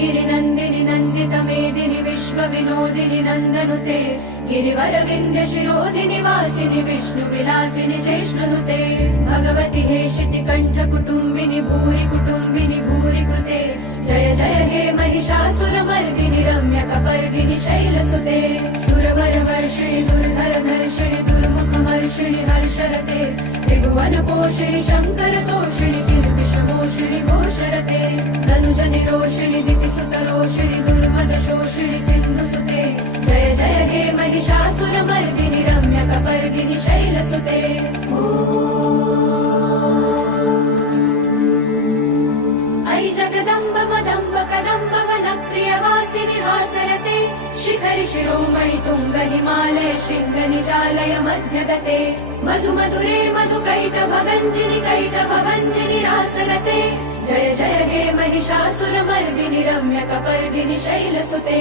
गिरिनन्दिनि नन्दितमेदिनि विश्वविनोदिनि नन्दनुते गिरिवरविन्द्य शिरोधिनि वासिनि विष्णुविलासिनि जैष्णुनुते भगवति हेशिति कण्ठकुटुम्बिनि भूरि कुटुम्बिनि भूरि कृते जय जय हे महिषासुरमर्दिनि रम्यकपर्दिनि शैलसुते सुरवरवर्षिणि दुर्धरधर्षिणि दुर्मुखमर्षिणि हर्षरते त्रिभुवनपोषिणि शङ्करतोषिणि किल्बिषमोषिणि घोषरते धनुजनिरोषिणि दितिसुतरोषिणि दुर्मदशोषिणि सिन्धुसुते जय जय हे महिषासुरमर्दिनि रम्यकपर्दिनि शैलसुते ऐ जगदम्ब मदम्ब कदम्ब वनप्रियवासिनि हासरते शिखरि शिरोमणि तुङ्ग हिमालय शृङ्ग निजालय मध्यगते मधु मधुरे मधुकैटभगञ्जिनि कैटभभञ्जिनि रासरते जय जय हे महिषासुरमर्दिनि रम्यकपर्दिनि शैलसुते।